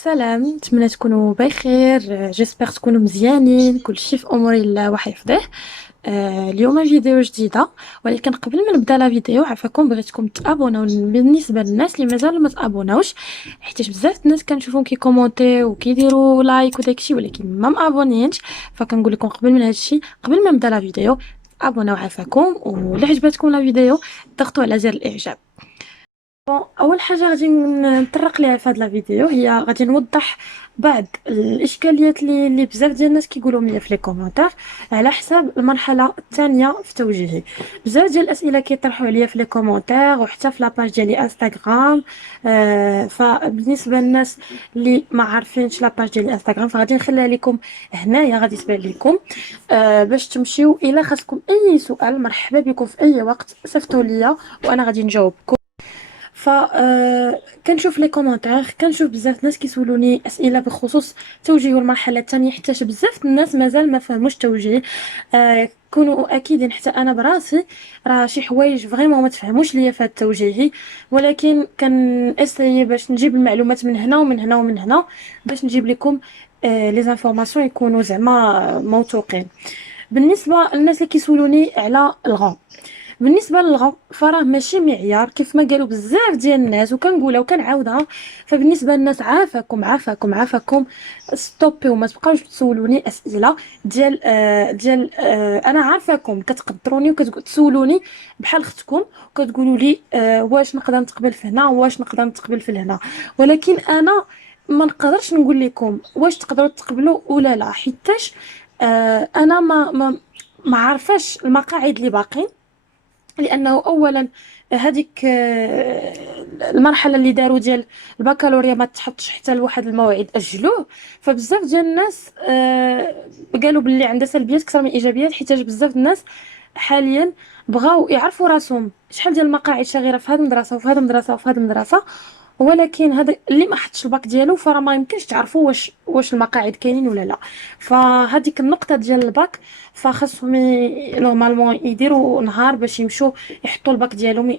السلام، نتمنى تكونوا بخير. جيسبر تكونوا مزيانين، كلشي في امور الله وحفظه. اليوم فيديو جديده، ولكن قبل ما نبدا لا فيديو عفاكم بغيتكم تابوناو بالنسبه للناس اللي مازال ما تابوناوش، حيت بزاف الناس كنشوفهم كيكومونتي وكيديروا لايك وداكشي ولكن ما مابونينش. فكنقول لكم قبل من هادشي، قبل ما نبدا لا فيديو ابوناو عفاكم، ولا عجبتكم لا فيديو ضغطوا على زر الاعجاب. اول حاجه غادي نطرق ليها في هذا الفيديو هي غادي نوضح بعض الاشكاليات اللي بزاف ديال الناس كيقولوا لي في لي كومونتير على حساب المرحله الثانيه في توجيهي. بزاف ديال الاسئله كيطرحوا عليا في لي كومونتير وحتى في لاباج ديالي انستغرام. فبالنسبه للناس اللي ما عارفينش لاباج ديالي انستغرام فغادي نخليها لكم هنايا، غادي تبان لكم. باش تمشيو الى خاصكم اي سؤال مرحبا بكم في اي وقت صيفطوا ليا وانا غادي نجاوبكم. ف كنشوف لي كومونتير، كنشوف بزاف ناس كيسولوني اسئله بخصوص توجيه المرحله الثانيه، حتى بزاف الناس مازال ما فهموش توجيه. كونوا اكيدين حتى انا براسي راه شي حوايج فريمون ما تفهموش ليا في التوجيهي، ولكن اسيي باش نجيب المعلومات من هنا ومن هنا ومن هنا باش نجيب لكم لي زانفورماسيون يكونوا زعما موثوقين. بالنسبه للناس اللي كيسولوني على الغون، بالنسبه للغو فراه ماشي معيار كيف ما قالوا بزاف ديال الناس، وكنقولها وكنعاودها. فبالنسبه للناس عافاكم عافاكم عافاكم، ستوبي وما تبقاوش تسولوني اسئله ديال انا عارفاكم كتقدروني وكتسولوني بحال اختكم وكتقولوا لي واش نقدر نتقبل في هنا واش نقدر نتقبل في هنا، ولكن انا ما نقدرش نقول لكم واش تقدروا تقبلوا ولا لا، حيتاش انا ما عارفاش المقاعد اللي باقين. لانه اولا هذيك المرحله اللي داروا ديال البكالوريا ما تحطش حتى لواحد الموعد اجلوه. فبزاف ديال الناس قالوا باللي عندها سلبيات اكثر من ايجابيات، حيت بزاف الناس حاليا بغاو يعرفوا راسهم شحال ديال المقاعد شاغره في هذه المدرسه وفي هذه المدرسه وفي هذه المدرسه، ولكن هذا اللي ما حطش الباك ديالو فراه ما يمكنش تعرفوا واش المقاعد كاينين ولا لا. فهذيك النقطه ديال الباك فخاصهم نورمالمون يديروا نهار باش يمشوا يحطوا الباك ديالهم.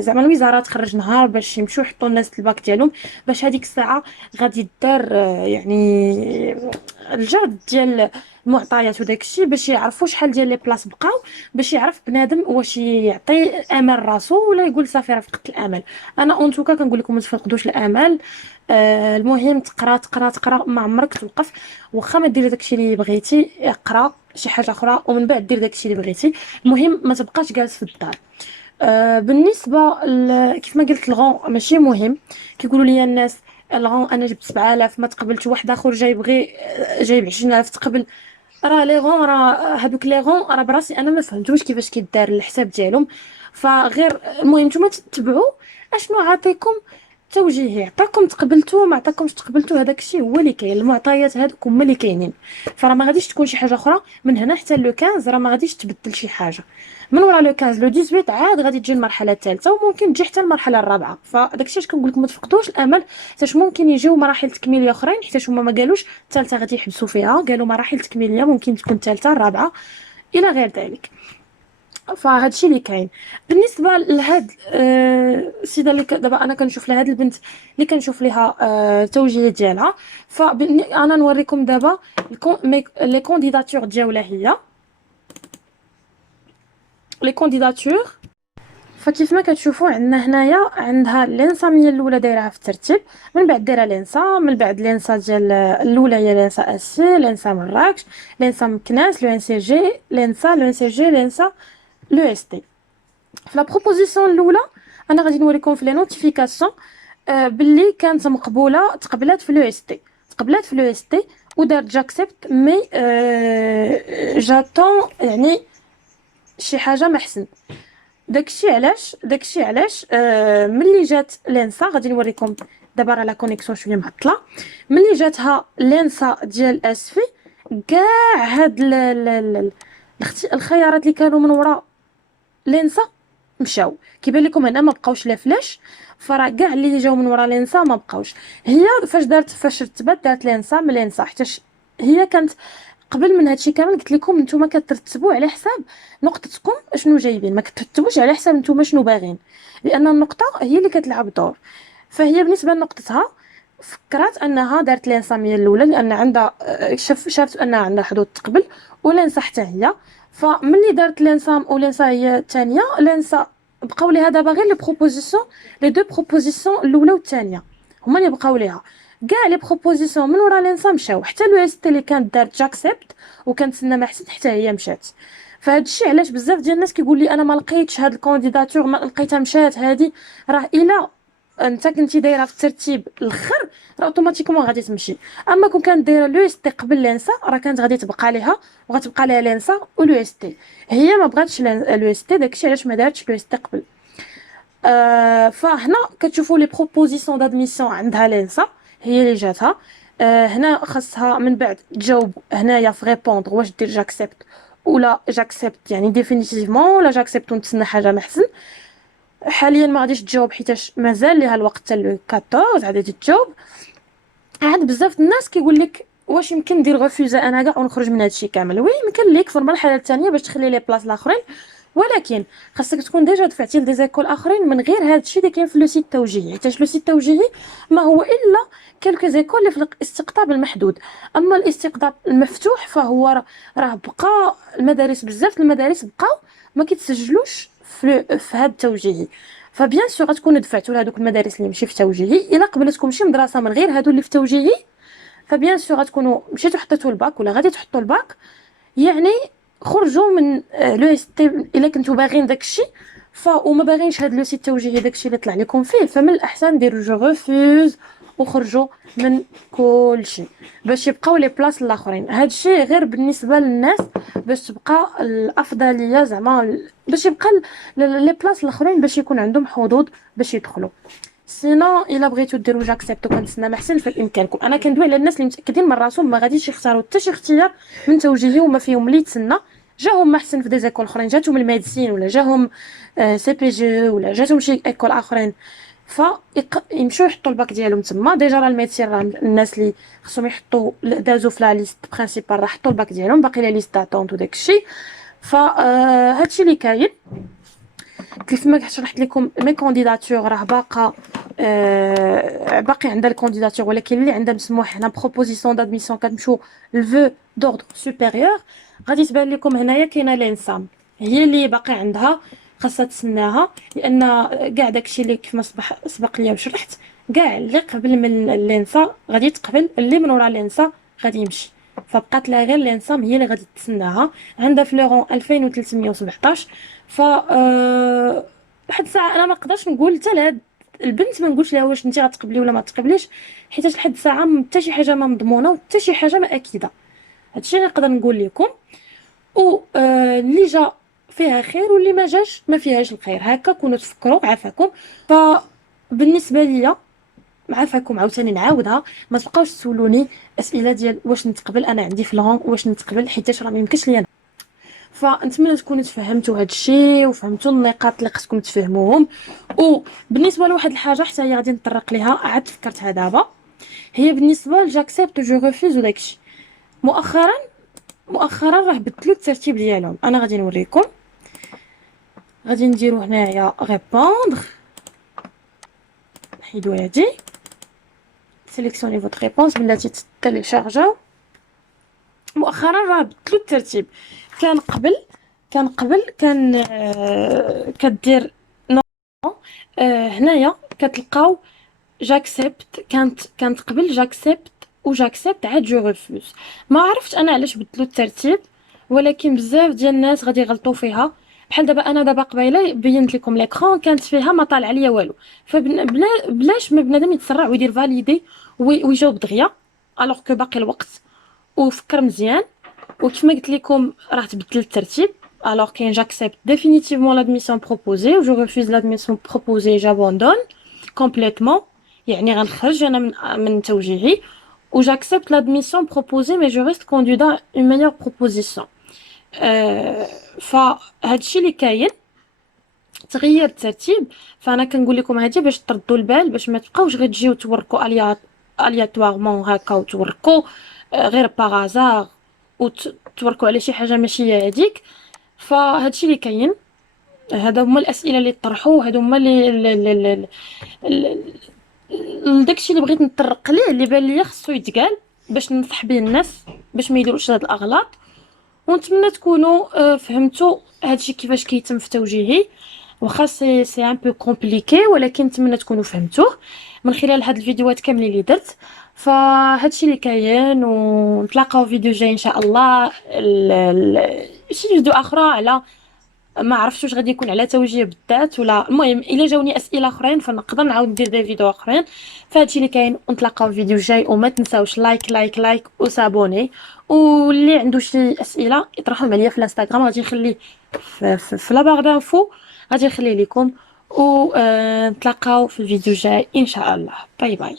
زعما الوزاره تخرج نهار باش يمشوا يحطوا الناس الباك ديالهم، باش هذيك الساعه غادي دار يعني الجرد ديال المعطيات وداك الشيء باش يعرفوا شحال ديال لي بلاص بقاو، باش يعرف بنادم واش يعطي امل راسو ولا يقول صافي راه فقدت الامل. انا اون توكا كنقول لكم ما تفقدوش الامل. المهم تقرا تقرا تقرا، ما عمرك توقف. واخا ما ديري داكشي اللي بغيتي اقرا شي حاجه اخرى ومن بعد دير داكشي اللي بغيتي. المهم ما تبقاش جالس في الدار. بالنسبه كيف ما قلت الغون ماشي مهم. كيقولوا لي الناس الغون انا جبت 7000 ما تقبلتش، واحد اخر جايب غير جايب 20000 تقبل. راه لي غون راه هذوك لي غون راه براسي انا ما فهمتوش كيفاش كيدار الحساب ديالهم. فغير المهم نتوما تتبعوا اشنو عطيكم توجيهي، عطاكم تقبلتو ما عطاكمش تقبلتو، هذاك الشيء هو اللي كاين. المعطيات هذوك هما اللي كاينين، فراه ما غاديش تكون شي حاجه اخرى من هنا حتى لو 15. راه ما غاديش تبدل شي حاجه من ورا لو 15 لو 18 عاد غادي تجي المرحله الثالثه وممكن تجي حتى المرحله الرابعه. فداك الشيء اش كنقول لكم ما تفقدوش الامل، حيت ممكن يجيو مراحل تكميليه اخرين، حيت هما ما قالوش الثالثه غادي يحبسوا فيها، قالوا مراحل تكميليه ممكن تكون الثالثه الرابعه الى غير ذلك. فهاد الشيء اللي كاين بالنسبه لهاد السيده اللي دابا انا كنشوف لهاد البنت اللي كنشوف ليها التوجيه ديالها. فانا نوريكم دابا لي كونديداتور ديالها هي لي كونديداتور. فكيف ما كتشوفوا عندنا هنايا عندها الانساميه الاولى دايرها في الترتيب، من بعد دايره لينسا، من بعد لينسا ديال الاولى هي لينسا اسي، لينسا مراكش، لينسا مكناس، لو ان سي جي، لينسا لو ان سي جي، لينسا لو اس تي. في لا بروبوزيسيون الاولى انا غادي نوريكم في لي نوتيفيكاسيون باللي كانت مقبوله، تقبلات في لو اس تي، تقبلات في لو اس تي ودارت جاكسبت مي جاتون يعني شي حاجه ما حسن. داكشي علاش ملي جات لينسا غادي نوريكم دابا راه لا كونيكسيون شويه معطله. ملي جاتها لينسا ديال اسفي كاع هاد الخيارات اللي كانوا من وراء لينسا مشاو، كيبان لكم هنا ما بقاوش لا فلاش. فراه كاع اللي جاو من ورا لينسا ما بقاوش. هي فاش رتبات دارت لينسا من لينسا حيت هي كانت قبل من هادشي كامل قلت لكم نتوما كترتبوا على حساب نقطتكم شنو جايبين، ما كترتبوش على حساب نتوما شنو باغين، لان النقطه هي اللي كتلعب دور. فهي بالنسبه لنقطتها فكرات انها دارت لينسا هي الاولى لان عندها شافت انها عندها حدود تقبل، ولينسا حتى هي. فملي دارت لينسا ولينسا هي الثانيه، لينسا بقاو ليها دابا غير لي بروبوزيسيون، لي دو بروبوزيسيون الاولى والثانيه هما اللي بقاو ليها. كاع لي بروبوزيسيون من ورا لينسا مشاو، حتى لو اس تي اللي كانت دارت جاكسبت وكنتسنى ما حسن حتى هي مشات. فهاد الشيء علاش بزاف ديال الناس كيقول لي انا ما لقيتش هاد الكانديداتور، ما لقيتها مشات هادي. راه الا انت كنتي دايره في الترتيب الاخر راه اوتوماتيكمون غادي تمشي. اما كون كانت دايره لو اس تي قبل لينسا راه كانت غادي تبقى ليها، وغتبقى ليها لينسا ولو اس تي. هي ما بغاتش لو اس تي، داكشي علاش ما دارتش لو اس تي قبل. فهنا كتشوفوا لي بروبوزيسيون دادميسيون عندها لينسا هي اللي جاتها. هنا خاصها من بعد تجاوب هنايا في ريبوندر واش دير جاكسبت ولا جاكسبت يعني ديفينيتيفمون، ولا جاكسبت ونتسنى حاجه محسن. حاليا ما غاديش تجاوب حيتاش مازال ليها الوقت حتى ل 14 غادي تجاوب. عاد بزاف الناس كيقول لك واش يمكن ندير غوفوزا انا كاع ونخرج من هادشي كامل. وي يمكن ليك في المرحله الثانيه باش تخلي لي بلاص الاخرين، ولكن خاصك تكون ديجا دفعتي لديزيكول اخرين من غير هادشي اللي كاين في لو سيت التوجيهي، حيت لو سيت التوجيهي ما هو الا كلكو زيكول اللي في الاستقطاب المحدود. اما الاستقطاب المفتوح فهو راه بقى المدارس، بزاف المدارس بقاو ما كيتسجلوش في هاد التوجيهي. فبيان سور غتكونوا دفعتوا لهذوك المدارس اللي ماشي في توجيهي. الا قبلتكم شي مدرسه من غير هادو اللي في توجيهي فبيان سور غتكونوا مشيتوا حطيتوا الباك ولا غادي تحطوا الباك، يعني خرجوا من لو اس تي الا كنتو باغيين داكشي. وما باغينش هاد لو سيت التوجيهي داكشي اللي طلع لكم فيه، فمن الاحسن ديروا جو ريفوز وخرجوا من كلشي باش يبقاو لي بلاص الاخرين. هادشي غير بالنسبه للناس باش تبقى الافضليه، زعما باش يبقى لي بلاص الاخرين باش يكون عندهم حظوظ باش يدخلوا. سينو الا بغيتو ديروا جاكسبت وكنتسنى محسن فبامكانكم. انا كندوي على الناس اللي متاكدين من راسهم ما غاديش يختاروا حتى شي اختيار من توجيهي وما فيهم اللي يتسنى، جاهم محسن في دي زيكول اخرين، جاتهم الميديسين ولا جاهم سي بي جي ولا جاتهم شي ايكول اخرين، فيمشيو يحطوا الباك ديالهم تما. ديجا راه الميديسين راه الناس اللي خصهم يحطوا دازو في لا ليست برينسيبال راه حطوا الباك ديالهم، باقي لا ليست داتونت وداكشي. هادشي اللي كاين. كيف ما شرحت لكم مي كانديداتور راه باقا باقي عندها الكانديداتور، ولكن اللي عندها مسموح هنا بروبوزيسيون دادميسيون كتمشيو لفو دوردر سوبيريور. غادي تبان لكم هنايا كاينه لينسام هي اللي باقي عندها خاصها تسناها، لان كاع داكشي اللي كيف ما سبق ليا وشرحت كاع اللي قبل من اللينسا غادي تقبل، اللي من ورا اللينسا غادي يمشي. فبقات لها غير لينسام هي اللي غادي تسناها، عندها في لورون 2317. ف لحد الساعه انا ما نقدرش نقول حتى لهاد البنت ما نقولش لها واش انت غتقبلي ولا ما تقبليش، حيت لحد الساعه حتى شي حاجه ما مضمونه وحتى شي حاجه ما اكيده. هادشي اللي نقدر نقول لكم. و اللي جا فيها خير واللي ما جاش ما فيهاش الخير. هكا كونوا تفكروا عافاكم. فبالنسبه ليا عافاكم عاوتاني نعاودها، ما تبقاوش تسولوني اسئله ديال واش نتقبل انا عندي فلان واش نتقبل، حيت راه ما يمكنش ليا. فنتمنى تكونوا تفهمتوا هذا الشيء وفهمتوا النقاط اللي خصكم تفهموهم. وبالنسبه لواحد الحاجه حتى هي غادي نطرق ليها، عاد فكرتها دابا، هي بالنسبه لجاكسبت جو ريفوز وداكشي. مؤخرا راه بدلوا الترتيب ديالهم. انا غادي نوريكم. غادي نديرو هنايا ريبوندر، نحيدو هادي سيليكسيوني فوت ريبونس بلاتي تيليشارجاو. مؤخرا راه بدلوا الترتيب. كان قبل كدير هنايا كتلقاو جاكسبت، كانت قبل جاكسبت وجاكسبت عاد جو ريفوز. ما عرفت انا علاش بدلوا الترتيب، ولكن بزاف ديال الناس غادي يغلطوا فيها. بحال دابا انا دابا قبيله بينت لكم ليكرون كانت فيها ما طالع ليا والو، فبلاش ما بنادم يتسرع ويدير فاليدي ويجاوب دغيا الوغ كو باقي الوقت، وفكر مزيان. وكيف ما قلت لكم راه تبدل الترتيب. الوغ كاين جاكسبت ديفينيتيفمون لادميسيون بروبوزي و جو ريفوز لادميسيون بروبوزي جابوندون كومبليتمون، يعني غنخرج انا من توجيهي. و جاكسبت لادميسيون بروبوزي مي جو ريست كانديدا اون ميور بروبوزيسيون. فهادشي اللي كاين تغير الترتيب. فانا كنقول لكم هادي باش تردوا البال، باش ما تبقاوش غير تجيو توركوا الياتوارمون هكا وتوركوا غير باغازار وتوركوا على شي حاجه ماشي هي هذيك. فهادشي اللي كاين. هذا هما الاسئله اللي طرحوا، هادو هما داكشي اللي بغيت نطرق ليه، اللي بان ليا خصو يتقال باش ننصح به الناس باش ما يديروش هاد الاغلاط. ونتمنى تكونوا فهمتوا هادشي كيفاش كيتم في توجيهي. واخا سي ان بو كومبليكي، ولكن نتمنى تكونوا فهمتوه من خلال هاد الفيديوهات كاملين اللي درت. فهادشي اللي كاين، ونتلاقاو فيديو جاي ان شاء الله. شي فيديو اخرى على، ما عرفتش واش غادي يكون على توجيه بالذات ولا، المهم الا جاوني اسئله اخرين فنقدر نعاود ندير دي فيديو اخرين. فهادشي اللي كاين، ونتلاقاو في فيديو جاي. وما تنساوش لايك لايك لايك وسابوني. واللي عنده شي اسئله يطرحهم عليا في الانستغرام، غادي نخليه في لا باغ دانفو، غادي نخليه لكم. ونتلاقاو في الفيديو جاي ان شاء الله. باي باي.